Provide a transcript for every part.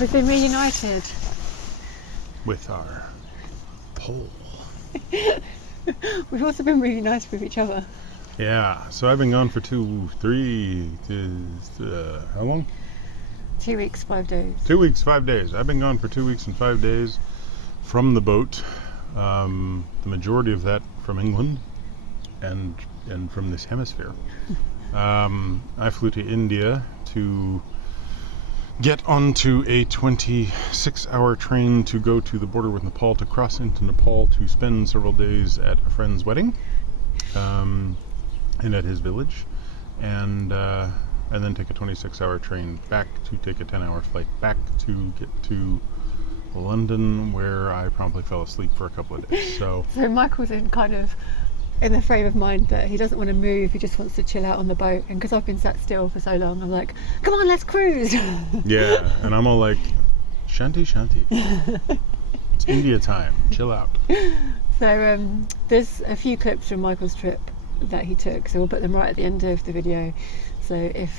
We've been reunited. With our pole. We've also been reunited with each other. Yeah, so I've been gone for how long? 2 weeks, 5 days. 2 weeks, 5 days. I've been gone for 2 weeks and 5 days from the boat. The majority of that from England and from this hemisphere. I flew to India to get onto a 26-hour train to go to the border with Nepal, to cross into Nepal, to spend several days at a friend's wedding, and at his village, and then take a 26-hour train back to take a 10-hour flight back to get to London, where I promptly fell asleep for a couple of days. So Michael's in the frame of mind that he doesn't want to move, he just wants to chill out on the boat, and because I've been sat still for so long, I'm like, come on, let's cruise. Yeah, and I'm all like, shanty shanty, it's India time, chill out. So there's a few clips from Michael's trip that he took, so we'll put them right at the end of the video, so if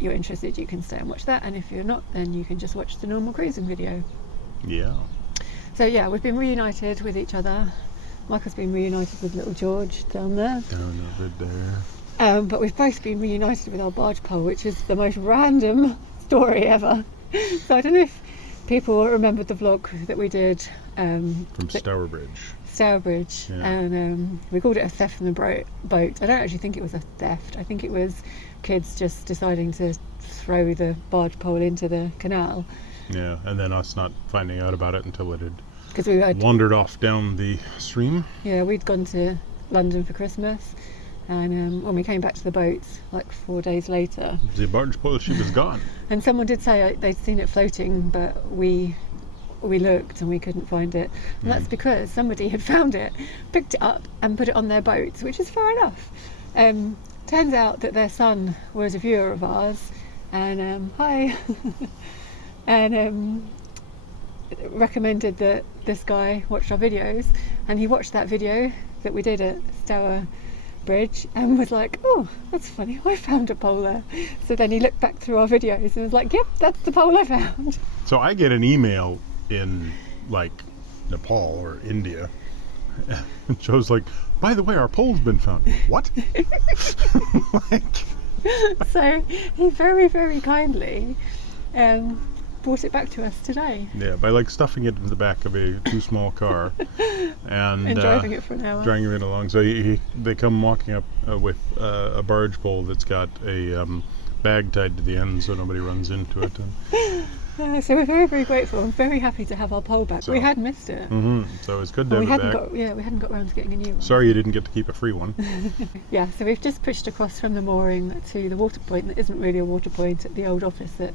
you're interested you can stay and watch that, and if you're not, then you can just watch the normal cruising video. Yeah. So yeah, we've been reunited with each other. Michael's been reunited with little George down there. Down over there. But we've both been reunited with our barge pole, which is the most random story ever. So I don't know if people remembered the vlog that we did from Stourbridge. Stourbridge, yeah. And we called it a theft from the boat. I don't actually think it was a theft. I think it was kids just deciding to throw the barge pole into the canal. Yeah, and then us not finding out about it until it had because we had wandered off down the stream. Yeah, we'd gone to London for Christmas, and when we came back to the boat, like 4 days later, the barge pole, she was gone. And someone did say they'd seen it floating, but we looked and we couldn't find it. And that's because somebody had found it, picked it up and put it on their boat, which is fair enough. Turns out that their son was a viewer of ours, and hi, and recommended that this guy watched our videos, and he watched that video that we did at Stourbridge and was like, oh, that's funny, I found a pole there. So then he looked back through our videos and was like, yep, that's the pole I found. So I get an email in like Nepal or India, and Joe's like, by the way, our pole's been found. What? So he very, very kindly brought it back to us today. Yeah, by like stuffing it in the back of a too small car and driving it for an hour. Driving it along. So they come walking up with a barge pole that's got a bag tied to the end so nobody runs into it. So we're very, very grateful. I'm very happy to have our pole back. We had missed it. So it's good to have it back. We hadn't got around to getting a new one. Sorry you didn't get to keep a free one. Yeah, so we've just pushed across from the mooring to the water point that isn't really a water point at the old office at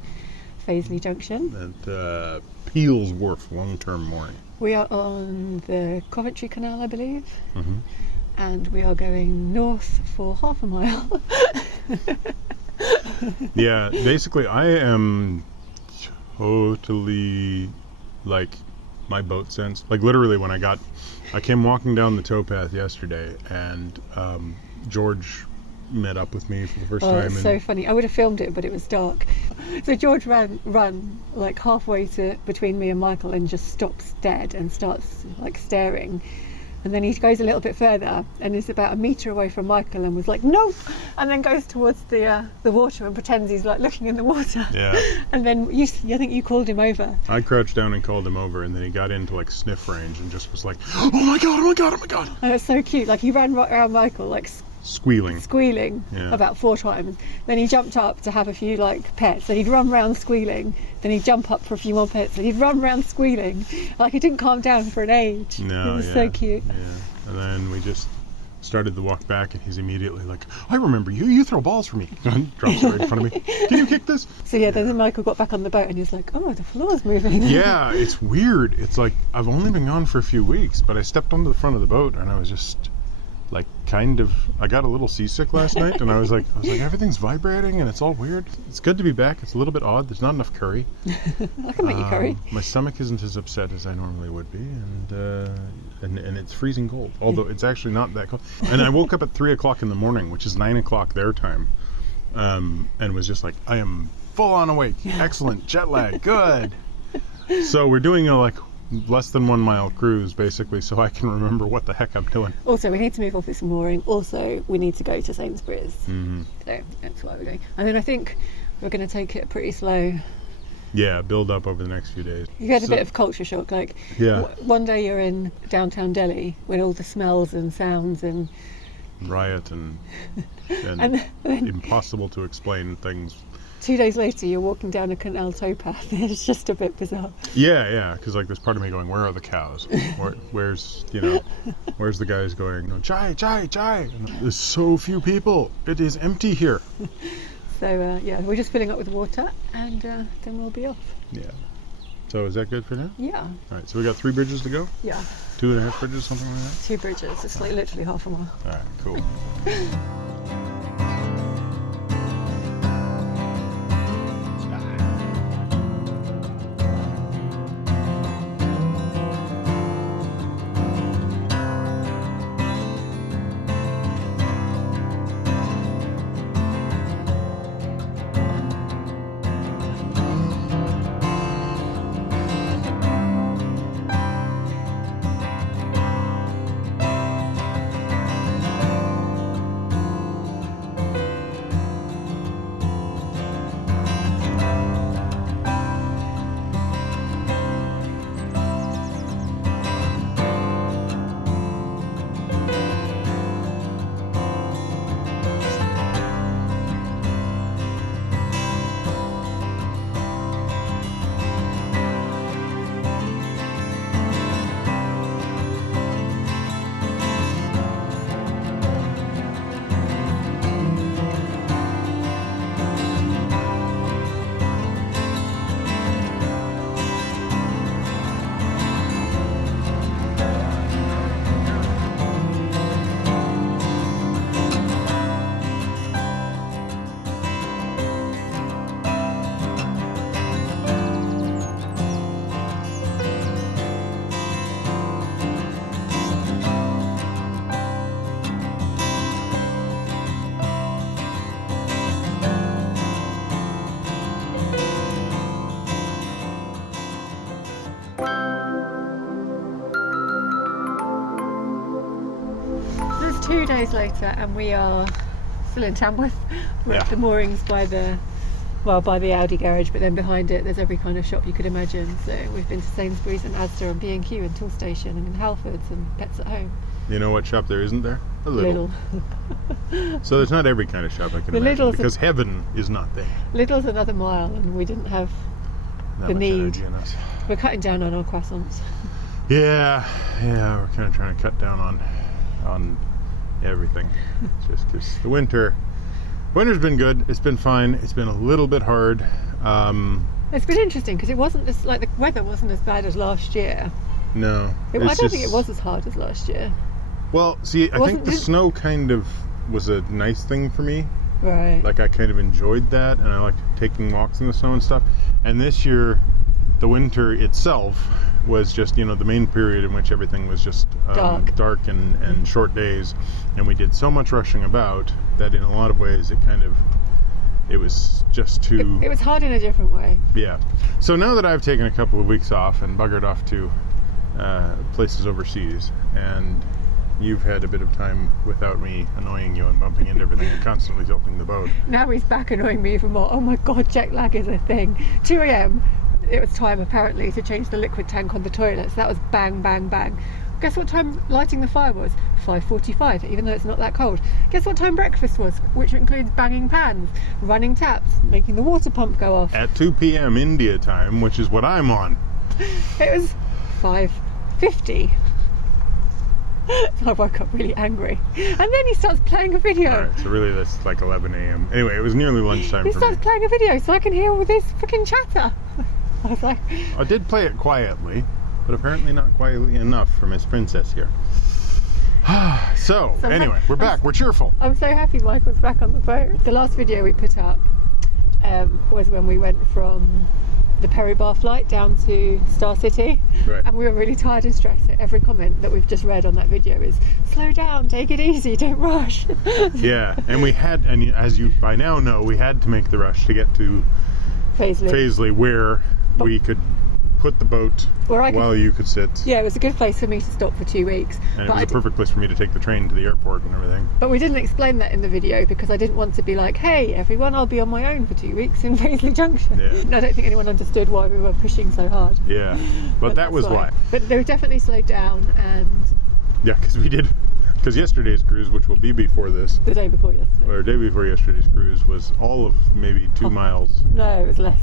Fazely Junction. At Peel's Wharf, long-term mooring. We are on the Coventry Canal, I believe, and we are going north for half a mile. Yeah, basically I am totally like my boat sense. Like literally when I came walking down the towpath yesterday, and George met up with me for the first time. It's so funny. I would have filmed it, but it was dark. So George ran like halfway between me and Michael and just stops dead and starts like staring. And then he goes a little bit further and is about a metre away from Michael and was like, no! And then goes towards the water and pretends he's like looking in the water. Yeah. And then I think you called him over. I crouched down and called him over, and then he got into like sniff range and just was like, oh my god, oh my god, oh my god. And it's so cute. Like he ran right around Michael like squealing about 4 times. Then he jumped up to have a few like pets. So he'd run round squealing, then he'd jump up for a few more pets, and he'd run round squealing. Like he didn't calm down for an age. No, it was so cute. Yeah. And then we just started the walk back, and he's immediately like, I remember you throw balls for me. Drops right in front of me. Can you kick this? So then Michael got back on the boat and he's like, oh, the floor's moving. Yeah, it's weird. It's like I've only been gone for a few weeks, but I stepped onto the front of the boat and I was just like I got a little seasick last night, and I was like everything's vibrating and it's all weird. It's good to be back. It's a little bit odd. There's not enough curry. I can make you curry. My stomach isn't as upset as I normally would be, and it's freezing cold, although it's actually not that cold. And I woke up at 3 o'clock in the morning, which is 9 o'clock their time, and was just like, I am full on awake. Excellent. Jet lag. Good. So we're doing a less than 1 mile cruise basically, so I can remember what the heck I'm doing. Also, we need to move off this mooring. Also, we need to go to Sainsbury's. Mm-hmm. So that's why we're going. And then I think we're going to take it pretty slow. Yeah, build up over the next few days. You get a bit of culture shock. Like, yeah, one day you're in downtown Delhi with all the smells and sounds and riot and and then impossible to explain things. 2 days later, you're walking down a canal towpath. It's just a bit bizarre. Yeah, because there's part of me going, where are the cows? Where's the guys going, chai, chai, chai? And there's so few people. It is empty here. So yeah, we're just filling up with water, and then we'll be off. Yeah. So is that good for now? Yeah. All right. So we got 3 bridges to go. Yeah. 2.5 bridges, something like that. 2 bridges. It's like literally half a mile. All right. Cool. It's 2 days later, and we are still in Tamworth. We're at the moorings by the Audi garage, but then behind it there's every kind of shop you could imagine. So we've been to Sainsbury's and Asda and B&Q and Tool Station and Halfords and Pets at Home. You know what shop there isn't there? A Lidl. So there's not every kind of shop I can imagine, Lidl's because heaven is not there. Lidl's another mile, and we didn't have That the much need. energy in us. We're cutting down on our croissants. Yeah, we're kind of trying to cut down on everything. Just because the winter's been good. It's been fine. It's been a little bit hard. It's been interesting because it wasn't as the weather wasn't as bad as last year. No, I don't think it was as hard as last year. Well, see, I think the snow kind of was a nice thing for me. Right. Like, I kind of enjoyed that, and I liked taking walks in the snow and stuff. And this year, the winter itself was just, the main period in which everything was just dark and short days. And we did so much rushing about that in a lot of ways it was just too... It was hard in a different way. Yeah. So now that I've taken a couple of weeks off and buggered off to places overseas, and you've had a bit of time without me annoying you and bumping into everything and constantly tilting the boat. Now he's back annoying me even more. Oh my god, jet lag is a thing. 2 a.m. It was time apparently to change the liquid tank on the toilets. That was bang, bang, bang. Guess what time lighting the fire was? 5:45, even though it's not that cold. Guess what time breakfast was? Which includes banging pans, running taps, making the water pump go off. At 2 p.m. India time, which is what I'm on. It was 5:50. So I woke up really angry. And then he starts playing a video. Alright, so really that's like 11 a.m. Anyway, it was nearly lunchtime He for starts me. playing a video so I can hear all this freaking chatter. I was like... I did play it quietly, but apparently not quietly enough for Miss Princess here. So anyway, we're back. We're cheerful. I'm so happy Michael's back on the boat. The last video we put up was when we went from the Perry Bar flight down to Star City, Right. and we were really tired and stressed. Every comment that we've just read on that video is slow down, take it easy, don't rush. Yeah, and we had, and as you by now know, we had to make the rush to get to Fazely. Fazely, where we could put the boat Where I could- while you could sit. Yeah, it was a good place for me to stop for 2 weeks. And it But was a perfect place for me to take the train to the airport and everything. But we didn't explain that in the video because I didn't want to be like, hey everyone, I'll be on my own for 2 weeks in Fazely Junction. Yeah. And I don't think anyone understood why we were pushing so hard. Yeah, but that that's was why. But they definitely slowed down, and Yeah, because yesterday's cruise, which will be before this, the day before yesterday. or day before yesterday's cruise, was all of maybe 2 miles, No, it was less.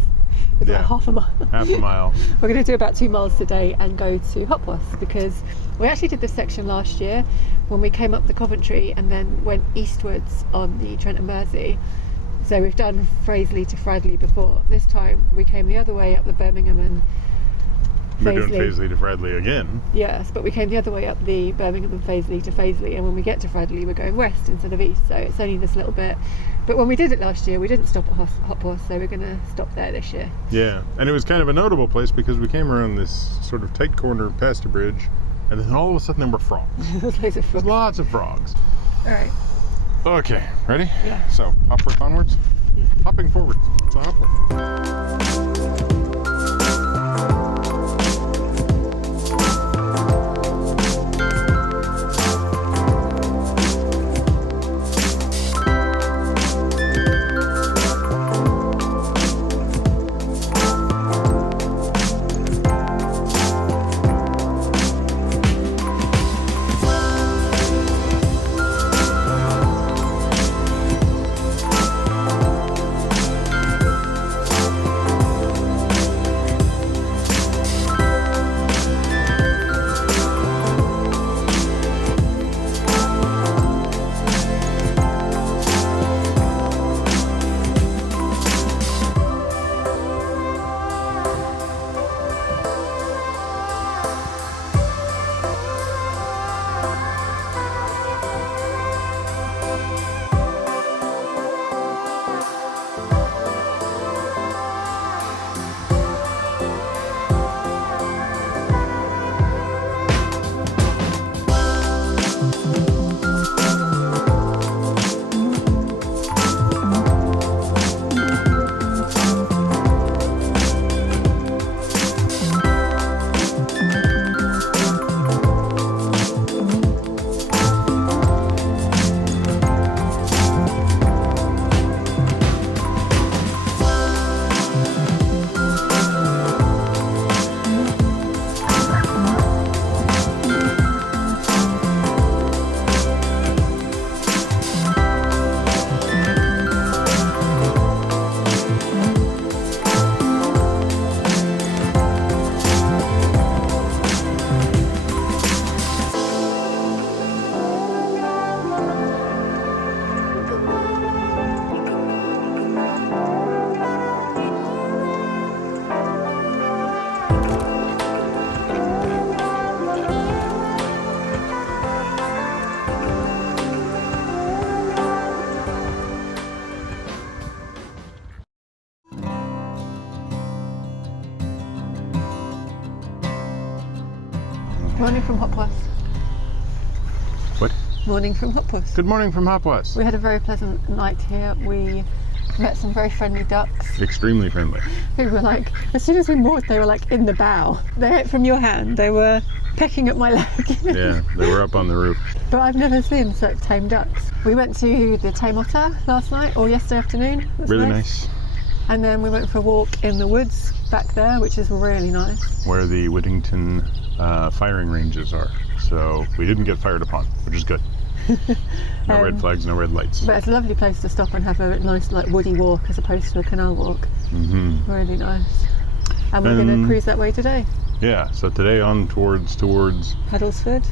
It was Yeah. like half a mile. half a mile. We're going to do about 2 miles today and go to Hopwas because we actually did this section last year when we came up the Coventry and then went eastwards on the Trent and Mersey. So we've done Frazely to Fradley before. This time we came the other way up the Birmingham and We're doing Fazely. Fazely to Fradley again. Yes, but we came the other way up the Birmingham and Fazely to Fazely, and when we get to Fradley we're going west instead of east, so it's only this little bit. But when we did it last year we didn't stop at Hopwas, so we're going to stop there this year. Yeah, and it was kind of a notable place because we came around this sort of tight corner past a bridge, and then all of a sudden there were frogs. There's loads of fun. There's lots of frogs. Alright. Okay, ready? Yeah. So, hopworth onwards? Yeah. Hopping forward. So hopworth. Morning from Hopwas. What? Morning from Hopwas. Good morning from Hopwas. We had a very pleasant night here. We met some very friendly ducks Extremely friendly. who were like, as soon as we moored, they were like in the bow. They ate from your hand. They were pecking at my leg. Yeah, they were up on the roof. But I've never seen such tame ducks. We went to the Tame Otter last night or yesterday afternoon. It was Really nice. And then we went for a walk in the woods back there, which is really nice. Where the Whittington firing ranges are. So we didn't get fired upon, which is good. No red flags, no red lights. But it's a lovely place to stop and have a nice like woody walk as opposed to a canal walk. Hmm. Really nice. And we're going to cruise that way today. Yeah, so today on towards Huddlesford.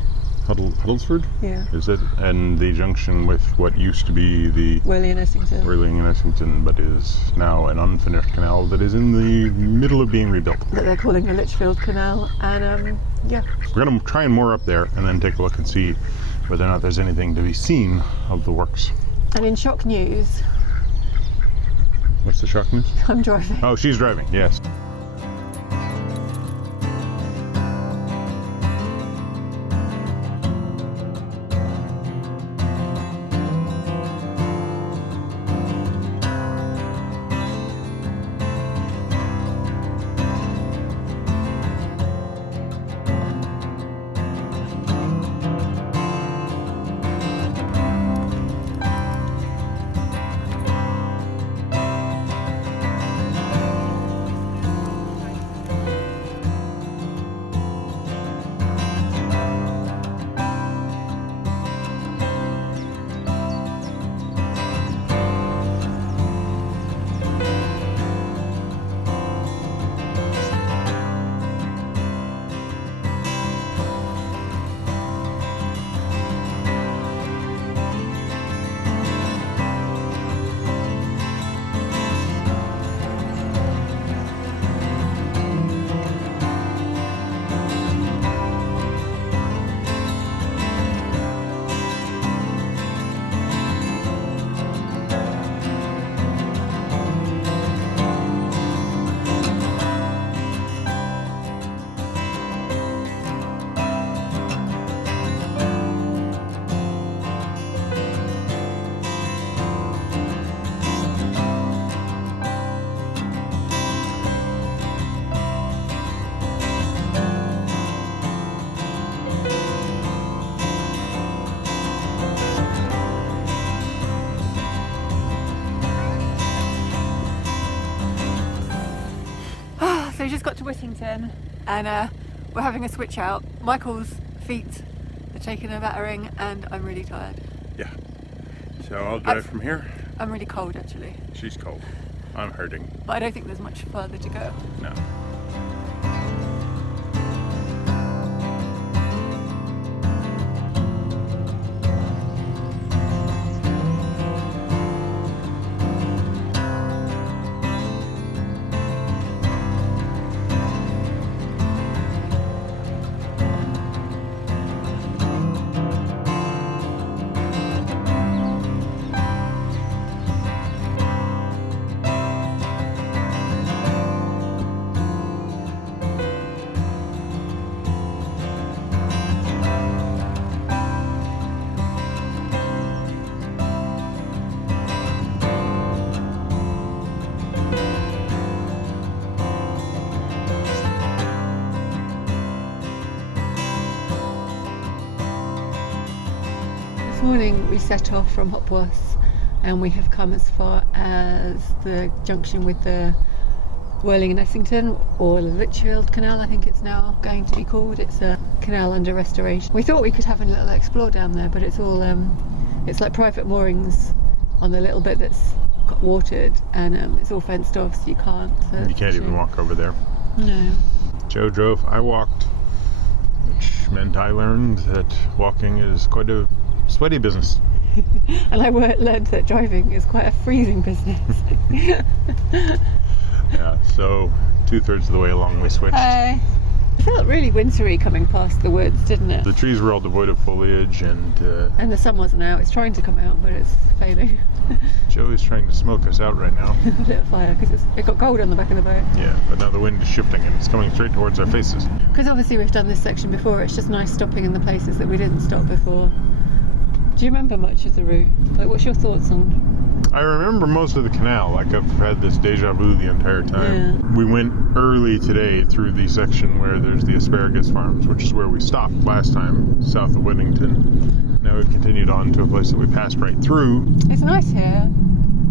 Huddlesford, Yeah. is it? And the junction with what used to be the Whirling and Essington. Whirling and Essington, but is now an unfinished canal that is in the middle of being rebuilt. That they're calling the Lichfield Canal. And yeah. We're going to try and moor up there and then take a look and see whether or not there's anything to be seen of the works. And in shock news, What's the shock news? I'm driving. Oh, she's driving, yes. just got to Whittington and we're having a switch out. Michael's feet are taking a battering and I'm really tired. Yeah. So I'll drive from here. I'm really cold actually. She's cold. I'm hurting. But I don't think there's much further to go. No. This morning we set off from Hopworth and we have come as far as the junction with the Whirling and Essington, or Litchfield Canal I think it's now going to be called. It's a canal under restoration. We thought we could have a little explore down there, but it's all it's like private moorings on the little bit that's got watered, and it's all fenced off, so you can't. You can't even walk over there. No. Joe drove, I walked, which meant I learned that walking is quite a sweaty business. And I learned that driving is quite a freezing business. Yeah, so 2/3 of the way along we switched. It felt really wintry coming past the woods, didn't it? The trees were all devoid of foliage, and And the sun wasn't out. It's trying to come out, but it's failing. Joey's trying to smoke us out right now. Lit a fire because it got cold on the back of the boat. Yeah, but now the wind is shifting and it's coming straight towards our faces. Because obviously we've done this section before. It's just nice stopping in the places that we didn't stop before. Do you remember much of the route? Like, what's your thoughts on? I remember most of the canal, like I've had this deja vu the entire time. Yeah. We went early today through the section where there's the asparagus farms, which is where we stopped last time, south of Whittington. Now we've continued on to a place that we passed right through. It's nice here.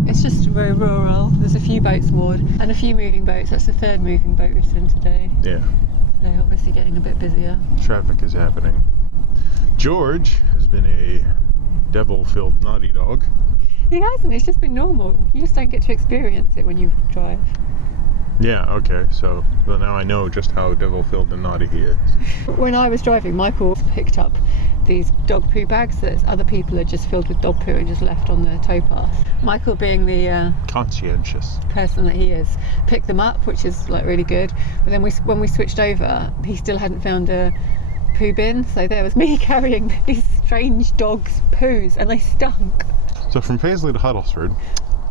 It's just very rural. There's a few boats moored and a few moving boats. That's the third moving boat we've seen today. Yeah, So obviously getting a bit busier. traffic is happening. George has been a devil-filled naughty dog. He hasn't. It's just been normal. You just don't get to experience it when you drive. Yeah, okay, so well, now I know just how devil-filled and naughty he is. When I was driving, Michael picked up these dog poo bags that other people had just filled with dog poo and just left on the towpath. Michael, being the Conscientious. person that he is, picked them up, which is like really good. But then when we switched over, he still hadn't found a poo bin, so there was me carrying these strange dogs' poos, and they stunk. So from Fazely to Huddlesford,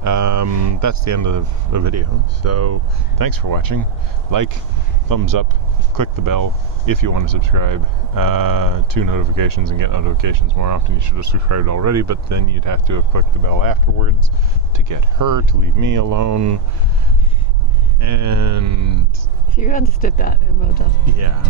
that's the end of the video. So thanks for watching. Like, thumbs up, click the bell if you want to subscribe to notifications and get notifications more often. You should have subscribed already, but then you'd have to have clicked the bell afterwards to get her to leave me alone. And If you understood that, then well done. yeah.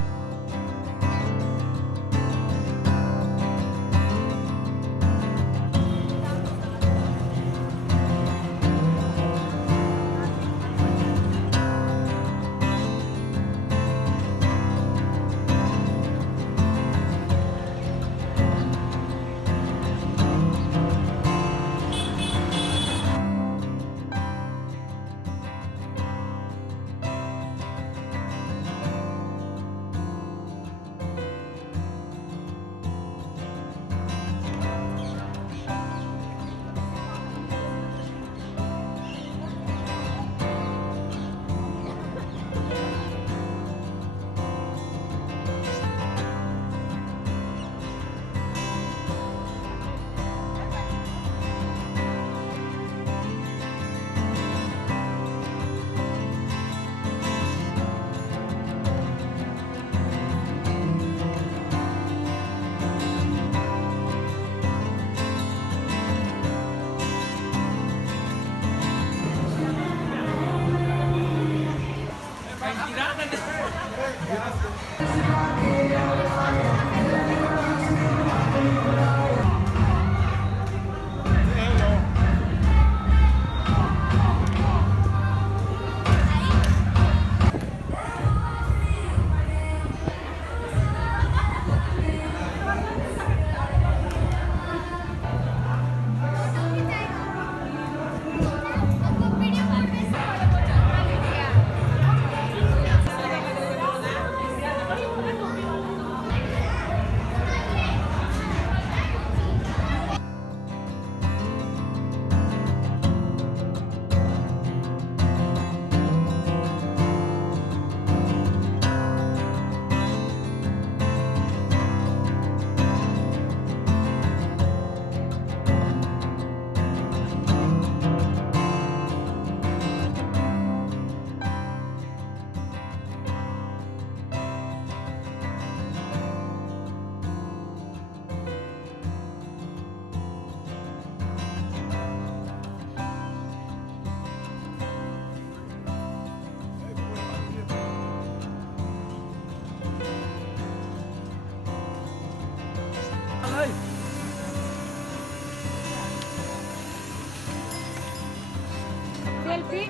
selfie.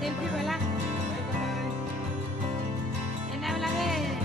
Selfie, ¿verdad? En habla de...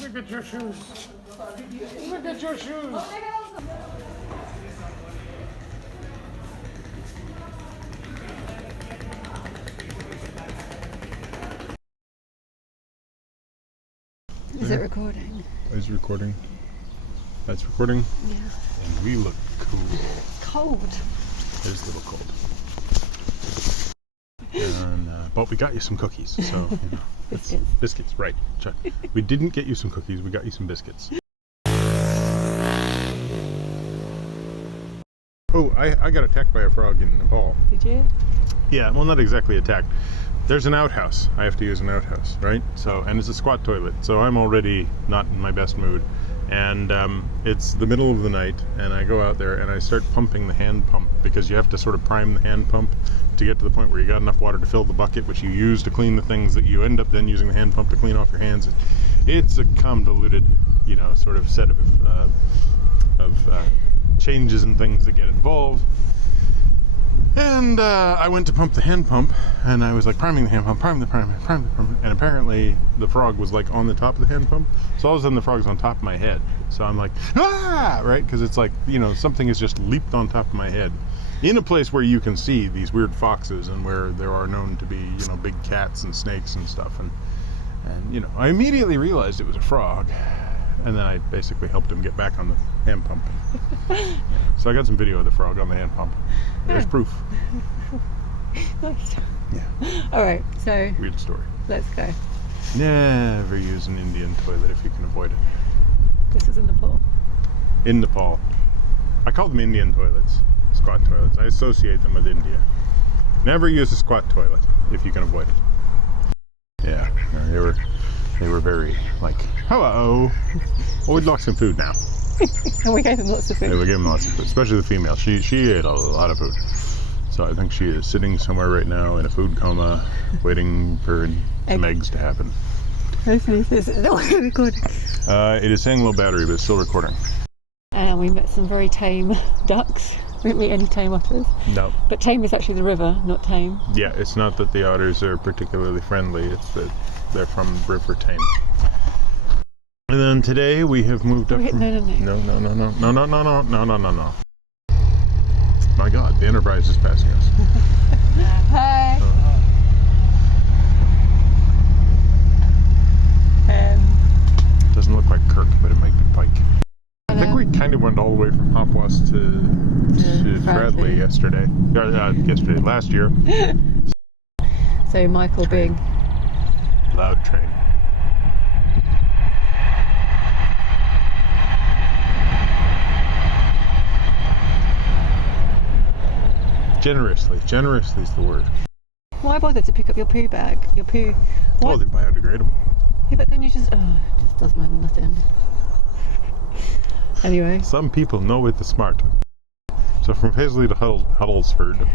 Look at your shoes. Look at your shoes. Is it recording? Is it recording? That's recording. Yeah. And we look cool. It's cold. It is a little cold. And, but we got you some cookies, so you know. Biscuits. Biscuits, right. We didn't get you some cookies, we got you some biscuits. Oh, I got attacked by a frog in Nepal. Did you? Yeah, well, not exactly attacked. There's an outhouse. I have to use an outhouse, right? So, and it's a squat toilet, so I'm already not in my best mood. And it's the middle of the night, and I go out there and I start pumping the hand pump, because you have to sort of prime the hand pump to get to the point where you got enough water to fill the bucket, which you use to clean the things that you end up then using the hand pump to clean off your hands. It's a convoluted, you know, sort of set of changes and things that get involved. And I went to pump the hand pump, and I was like priming the hand pump, prime the prime, and apparently the frog was like on the top of the hand pump. So all of a sudden the frog's on top of my head. So I'm like, ah, right? Because it's like, you know, something has just leaped on top of my head in a place where you can see these weird foxes and where there are known to be, you know, big cats and snakes and stuff. And you know, I immediately realized it was a frog. And then I basically helped him get back on the hand pump. So I got some video of the frog on the hand pump. There's proof. Nice. Yeah. All right, so Weird story. let's go. Never use an Indian toilet if you can avoid it. This is in Nepal. In Nepal. I call them Indian toilets, squat toilets. I associate them with India. Never use a squat toilet if you can avoid it. Yeah, no, they were very like, hello. Well, we'd like some food now. And we gave them lots of food. Yeah, we gave them lots of food, especially the female. She ate a lot of food. So I think she is sitting somewhere right now in a food coma, waiting for some eggs to happen. Hopefully this is not recording. It is saying low battery, but it's still recording. And we met some very tame ducks. We didn't meet any tame otters. No. But tame is actually the river, not tame. Yeah, it's not that the otters are particularly friendly, it's that they're from River Tame. And then today we have moved up from... No. No. My God, the Enterprise is passing us. Hi. Doesn't look like Kirk, but it might be Pike. I think we kind of went all the way from Hopwas to Fradley yesterday. Last year. So Michael being... Loud train. Generously is the word. Why bother to pick up your poo bag? Your poo... Oh, they're biodegradable. Yeah, but then you just... Oh, it just does matter nothing. Anyway. Some people know it is smart. So from Fazely to Huddlesford,